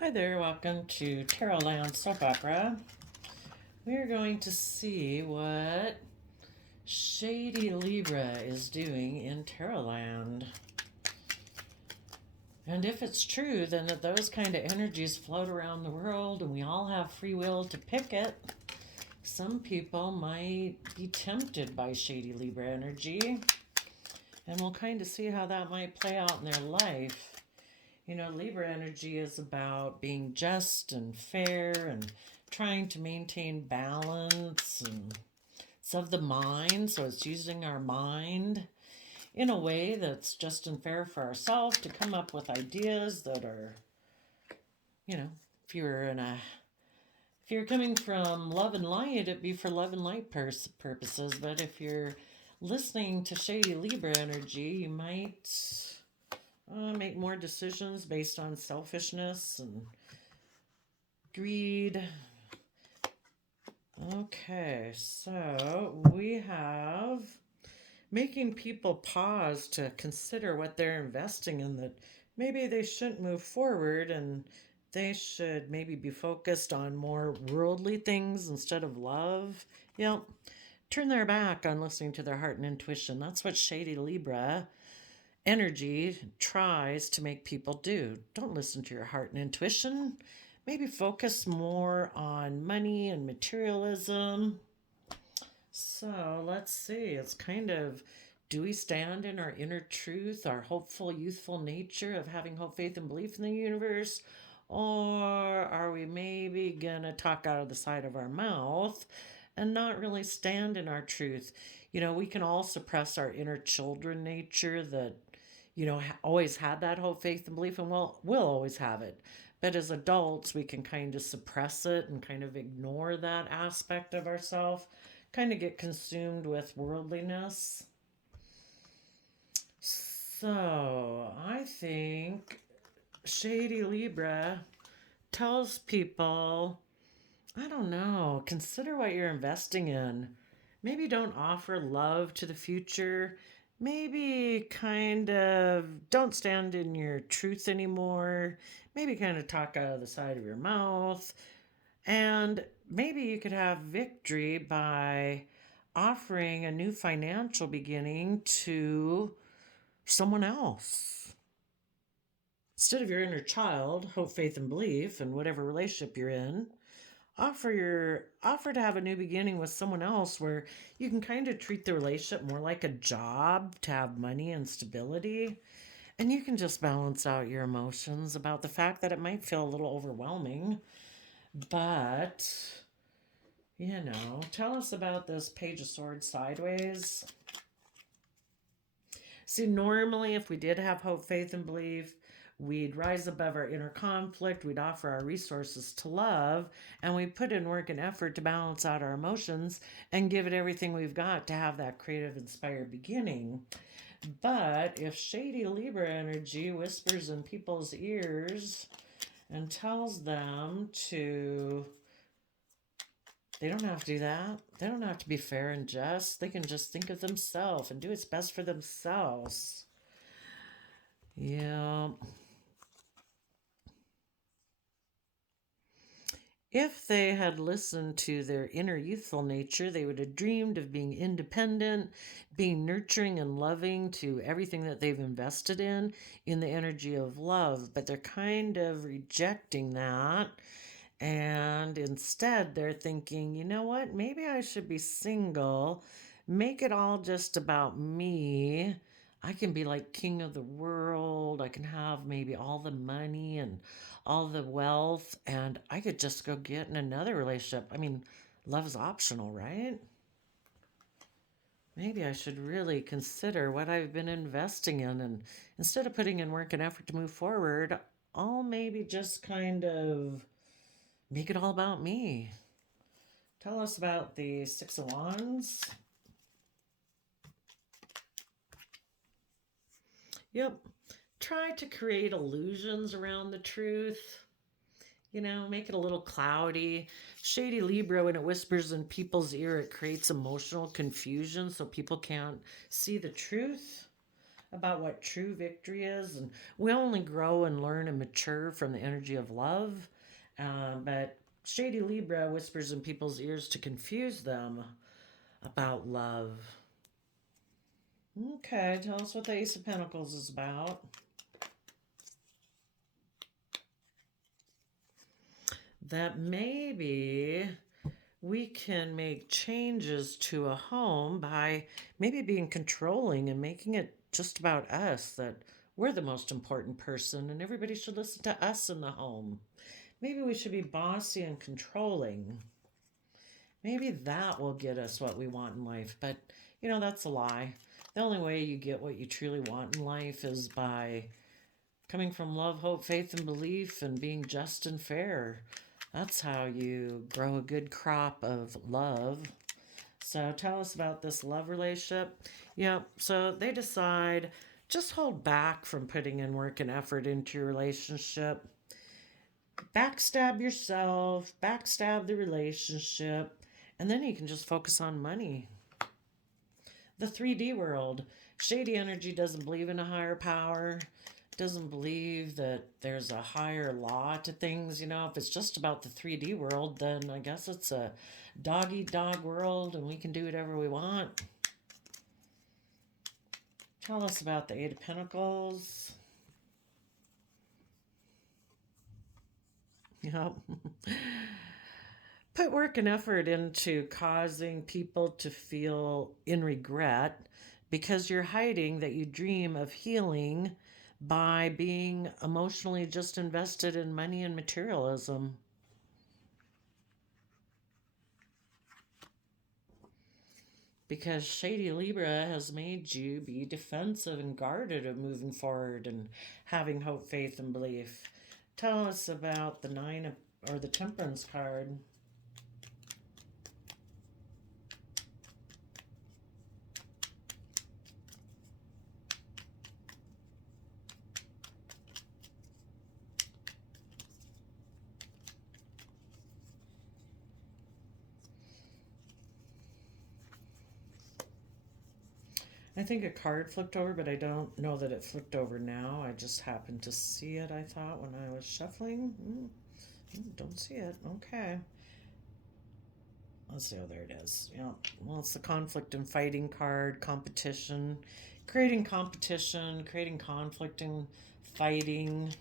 Hi there, welcome to Tarot Land Soap Opera. We're going to see what Shady Libra is doing in Tarot Land. And if it's true, then that those kind of energies float around the world and we all have free will to pick it. Some people might be tempted by Shady Libra energy. And we'll kind of see how that might play out in their life. You know, Libra energy is about being just and fair and trying to maintain balance, and it's of the mind, so it's using our mind in a way that's just and fair for ourselves to come up with ideas that are, you know, if you're coming from love and light, it'd be for love and light purposes. But if you're listening to Shady Libra energy, you might make more decisions based on selfishness and greed. Okay, so we have making people pause to consider what they're investing in, that maybe they shouldn't move forward and they should maybe be focused on more worldly things instead of love. Yep. Turn their back on listening to their heart and intuition. That's what Shady Libra energy tries to make people do. Don't listen to your heart and intuition. Maybe focus more on money and materialism. So let's see. It's kind of, do we stand in our inner truth, our hopeful, youthful nature of having hope, faith, and belief in the universe? Or are we maybe going to talk out of the side of our mouth and not really stand in our truth? You know, we can all suppress our inner children nature that, you know, always had that hope, faith, and belief, and we'll always have it. But as adults, we can kind of suppress it and kind of ignore that aspect of ourselves, kind of get consumed with worldliness. So I think Shady Libra tells people, I don't know, consider what you're investing in. Maybe don't offer love to the future. Maybe kind of don't stand in your truth anymore. Maybe kind of talk out of the side of your mouth. And maybe you could have victory by offering a new financial beginning to someone else. Instead of your inner child, hope, faith, and belief, and whatever relationship you're in, offer to have a new beginning with someone else where you can kind of treat the relationship more like a job to have money and stability, and you can just balance out your emotions about the fact that it might feel a little overwhelming. But you know, tell us about this Page of Swords sideways. See, normally if we did have hope, faith, and belief, we'd rise above our inner conflict, we'd offer our resources to love, and we put in work and effort to balance out our emotions and give it everything we've got to have that creative, inspired beginning. But if Shady Libra energy whispers in people's ears and tells them to, they don't have to do that. They don't have to be fair and just. They can just think of themselves and do what's best for themselves. Yeah. If they had listened to their inner youthful nature, they would have dreamed of being independent, being nurturing and loving to everything that they've invested in the energy of love. But they're kind of rejecting that. And instead, they're thinking, you know what? Maybe I should be single, make it all just about me. I can be like king of the world. I can have maybe all the money and all the wealth, and I could just go get in another relationship. I mean, love is optional, right? Maybe I should really consider what I've been investing in, and instead of putting in work and effort to move forward, I'll maybe just kind of make it all about me. Tell us about the Six of Wands. Yep. Try to create illusions around the truth. You know, make it a little cloudy. Shady Libra, when it whispers in people's ear, it creates emotional confusion so people can't see the truth. about what true victory is. And we only grow and learn and mature from the energy of love. But shady Libra whispers in people's ears to confuse them about love. Okay, tell us what the Ace of Pentacles is about. That maybe we can make changes to a home by maybe being controlling and making it just about us, that we're the most important person and everybody should listen to us in the home. Maybe we should be bossy and controlling. Maybe that will get us what we want in life. But, that's a lie. The only way you get what you truly want in life is by coming from love, hope, faith, and belief and being just and fair. That's how you grow a good crop of love. So tell us about this love relationship. Yep. So they decide just hold back from putting in work and effort into your relationship. Backstab yourself, backstab the relationship, and then you can just focus on money. The 3D world. Shady energy doesn't believe in a higher power, doesn't believe that there's a higher law to things. If it's just about the 3D world, then I guess it's a dog eat dog world and we can do whatever we want. Tell us about the Eight of Pentacles. Yep. Put work and effort into causing people to feel in regret because you're hiding that you dream of healing by being emotionally just invested in money and materialism. Because shady Libra has made you be defensive and guarded of moving forward and having hope, faith, and belief. Tell us about the the Temperance card. I think a card flipped over, but I don't know that it flipped over now. I just happened to see it, I thought, when I was shuffling. Don't see it. Okay. Let's see. Oh, there it is. Yeah. Well, it's the conflict and fighting card, competition, creating conflict and fighting.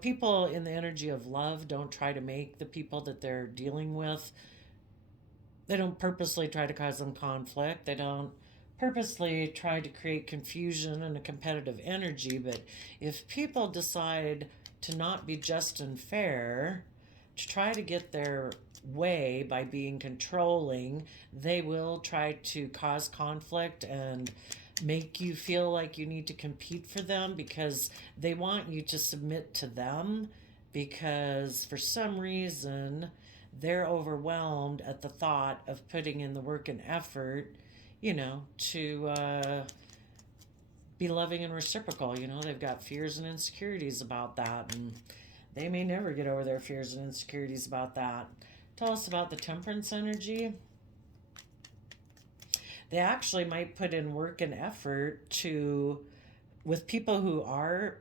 People in the energy of love don't try to make the people that they're dealing with, they don't purposely try to cause them conflict. They don't purposely try to create confusion and a competitive energy. But if people decide to not be just and fair, to try to get their way by being controlling, they will try to cause conflict and make you feel like you need to compete for them because they want you to submit to them, because for some reason they're overwhelmed at the thought of putting in the work and effort, to be loving and reciprocal. They've got fears and insecurities about that, and they may never get over their fears and insecurities about that. Tell us about the Temperance energy. They actually might put in work and effort with people who are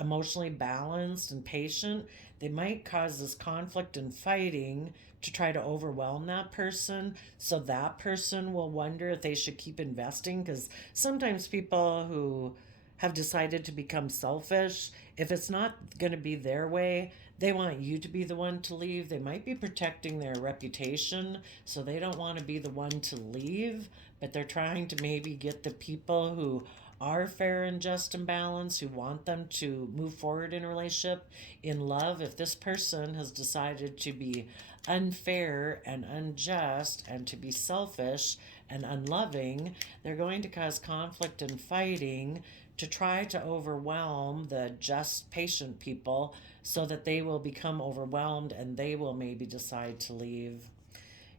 emotionally balanced and patient. They might cause this conflict and fighting to try to overwhelm that person, so that person will wonder if they should keep investing, because sometimes people who have decided to become selfish, if it's not going to be their way, they want you to be the one to leave. They might be protecting their reputation, so they don't want to be the one to leave, but they're trying to maybe get the people who are fair and just and balanced, who want them to move forward in a relationship, in love. If this person has decided to be unfair and unjust and to be selfish and unloving, they're going to cause conflict and fighting to try to overwhelm the just, patient people so that they will become overwhelmed and they will maybe decide to leave.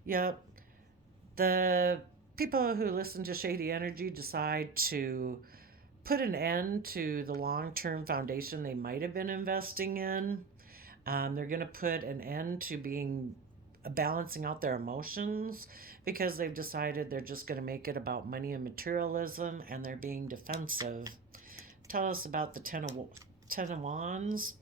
Yep. The people who listen to shady energy decide to put an end to the long-term foundation they might have been investing in. They're going to put an end to being balancing out their emotions because they've decided they're just going to make it about money and materialism, and they're being defensive. Tell us about the Ten of Wands.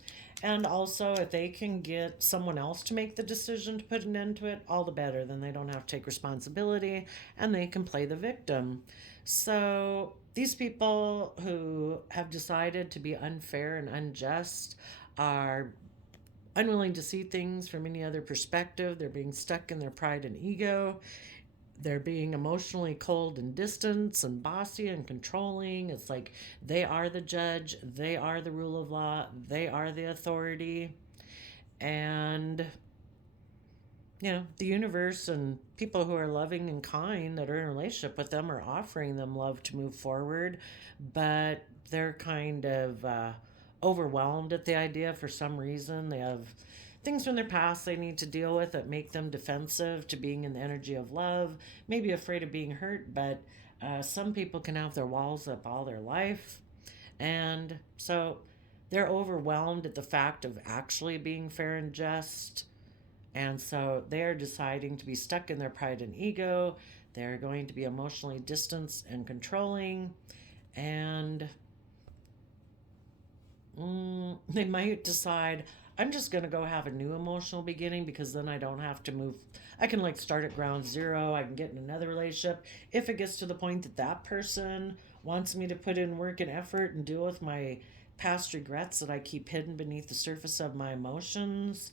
And also, if they can get someone else to make the decision to put an end to it, all the better. Then they don't have to take responsibility and they can play the victim. So, these people who have decided to be unfair and unjust are unwilling to see things from any other perspective. They're being stuck in their pride and ego. They're being emotionally cold and distant and bossy and controlling. It's like they are the judge, they are the rule of law, they are the authority. And, the universe and people who are loving and kind that are in a relationship with them are offering them love to move forward, but they're kind of overwhelmed at the idea for some reason. They have things from their past they need to deal with that make them defensive to being in the energy of love, maybe afraid of being hurt, but some people can have their walls up all their life. And so they're overwhelmed at the fact of actually being fair and just. And so they're deciding to be stuck in their pride and ego. They're going to be emotionally distant and controlling. And they might decide, I'm just going to go have a new emotional beginning because then I don't have to move. I can start at ground zero. I can get in another relationship. If it gets to the point that that person wants me to put in work and effort and deal with my past regrets that I keep hidden beneath the surface of my emotions,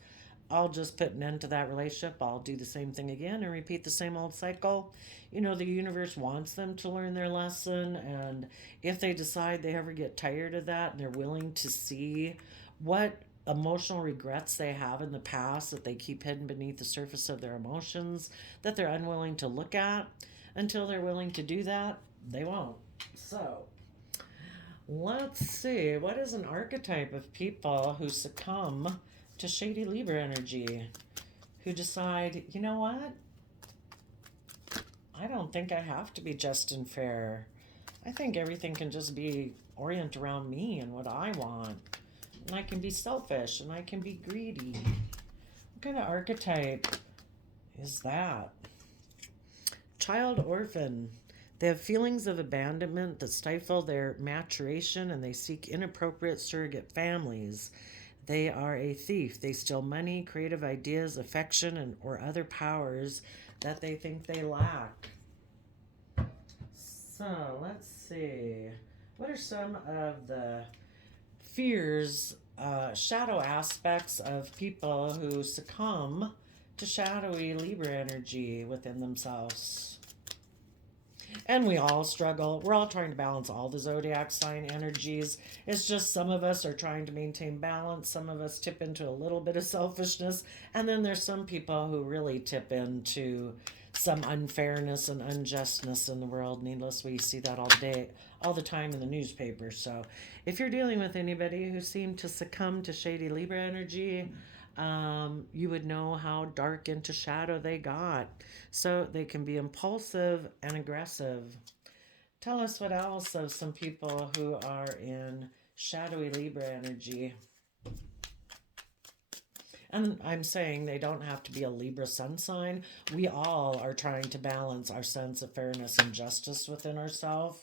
I'll just put an end to that relationship. I'll do the same thing again and repeat the same old cycle. The universe wants them to learn their lesson. And if they decide they ever get tired of that and they're willing to see what emotional regrets they have in the past that they keep hidden beneath the surface of their emotions, that they're unwilling to look at, until they're willing to do that, they won't. So, let's see. What is an archetype of people who succumb to shady Libra energy, who decide, you know what? I don't think I have to be just and fair. I think everything can just be oriented around me and what I want. And I can be selfish and I can be greedy. What kind of archetype is that? Child orphan. They have feelings of abandonment that stifle their maturation and they seek inappropriate surrogate families. They are a thief. They steal money, creative ideas, affection, or other powers that they think they lack. So, let's see. What are some of the fears, shadow aspects of people who succumb to shadowy Libra energy within themselves? And we all struggle. We're all trying to balance all the zodiac sign energies. It's just some of us are trying to maintain balance. Some of us tip into a little bit of selfishness. And then there's some people who really tip into some unfairness and unjustness in the world. Needless, we see that all the time in the newspaper. So if you're dealing with anybody who seemed to succumb to shady Libra energy, you would know how dark into shadow they got. So they can be impulsive and aggressive. Tell us what else of some people who are in shadowy Libra energy. And I'm saying they don't have to be a Libra sun sign. We all are trying to balance our sense of fairness and justice within ourselves.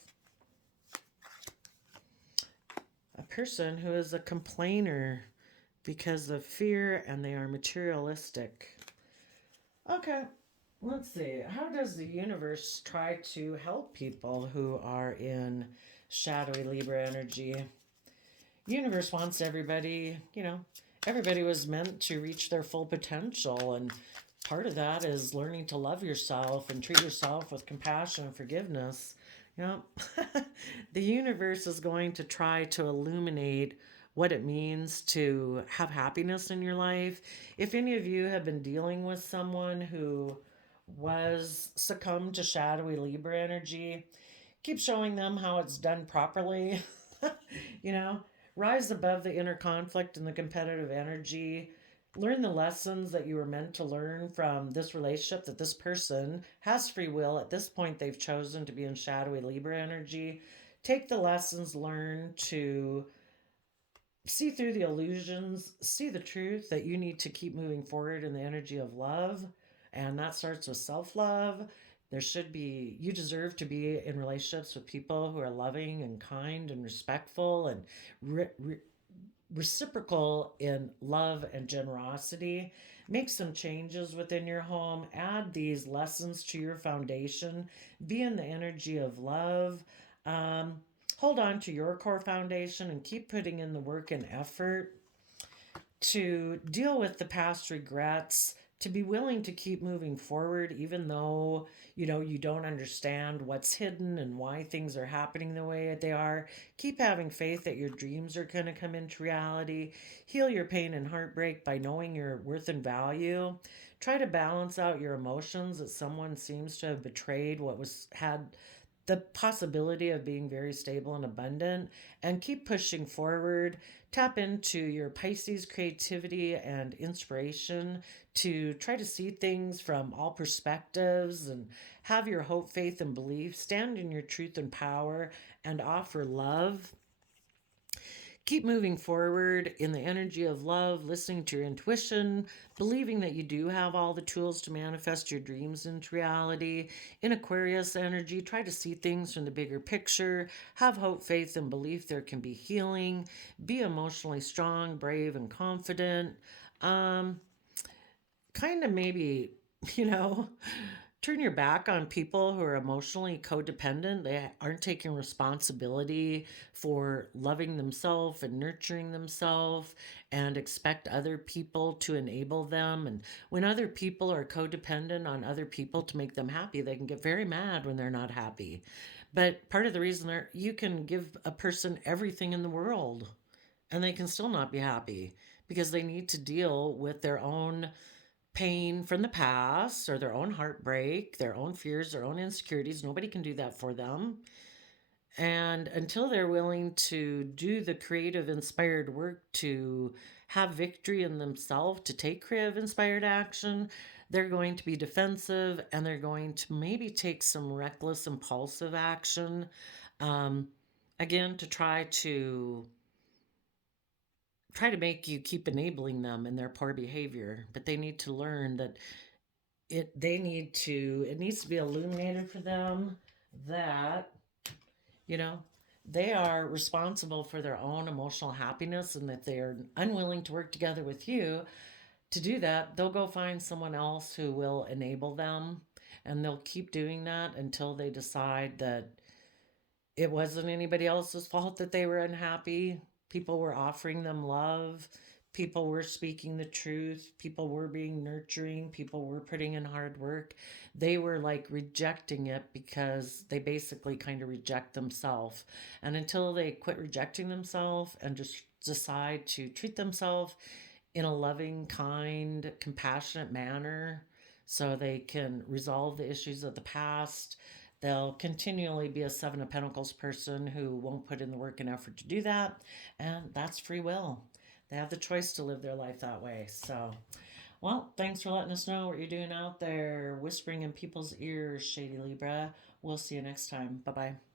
A person who is a complainer because of fear and they are materialistic. Okay, let's see. How does the universe try to help people who are in shadowy Libra energy? Universe wants everybody, everybody was meant to reach their full potential, and part of that is learning to love yourself and treat yourself with compassion and forgiveness. The universe is going to try to illuminate what it means to have happiness in your life. If any of you have been dealing with someone who was succumbed to shadowy Libra energy, keep showing them how it's done properly. Rise above the inner conflict and the competitive energy. Learn the lessons that you were meant to learn from this relationship, that this person has free will. At this point, they've chosen to be in shadowy Libra energy. Take the lessons learned to see through the illusions, see the truth that you need to keep moving forward in the energy of love. And that starts with self love. You deserve to be in relationships with people who are loving and kind and respectful and re- re- reciprocal in love and generosity. Make some changes within your home. Add these lessons to your foundation. Be in the energy of love. Um, Hold on to your core foundation and keep putting in the work and effort to deal with the past regrets, to be willing to keep moving forward even though you don't understand what's hidden and why things are happening the way they are. Keep having faith that your dreams are going to come into reality. Heal your pain and heartbreak by knowing your worth and value. Try to balance out your emotions that someone seems to have betrayed what was had the possibility of being very stable and abundant, and keep pushing forward. Tap into your Pisces creativity and inspiration to try to see things from all perspectives and have your hope, faith, and belief. Stand in your truth and power and offer love. Keep moving forward in the energy of love, listening to your intuition, believing that you do have all the tools to manifest your dreams into reality. In Aquarius energy, try to see things from the bigger picture, have hope, faith, and belief there can be healing, be emotionally strong, brave, and confident. Um, Kind of maybe, you know, turn your back on people who are emotionally codependent. They aren't taking responsibility for loving themselves and nurturing themselves and expect other people to enable them. And when other people are codependent on other people to make them happy, they can get very mad when they're not happy. But part of the reason you can give a person everything in the world and they can still not be happy because they need to deal with their own pain from the past or their own heartbreak, their own fears, their own insecurities. Nobody can do that for them. And until they're willing to do the creative, inspired work to have victory in themselves, to take creative, inspired action, they're going to be defensive and they're going to maybe take some reckless, impulsive action. Um, Again, to try to make you keep enabling them in their poor behavior, but they need to learn that it needs to be illuminated for them that you know they are responsible for their own emotional happiness, and that they're unwilling to work together with you to do that. They'll go find someone else who will enable them, and they'll keep doing that until they decide that it wasn't anybody else's fault that they were unhappy. People were offering them love. People were speaking the truth. People were being nurturing. People were putting in hard work. They were like rejecting it because they basically kind of reject themselves. And until they quit rejecting themselves and just decide to treat themselves in a loving, kind, compassionate manner so they can resolve the issues of the past. They'll continually be a Seven of Pentacles person who won't put in the work and effort to do that. And that's free will. They have the choice to live their life that way. So, well, thanks for letting us know what you're doing out there, whispering in people's ears, Shady Libra. We'll see you next time. Bye bye.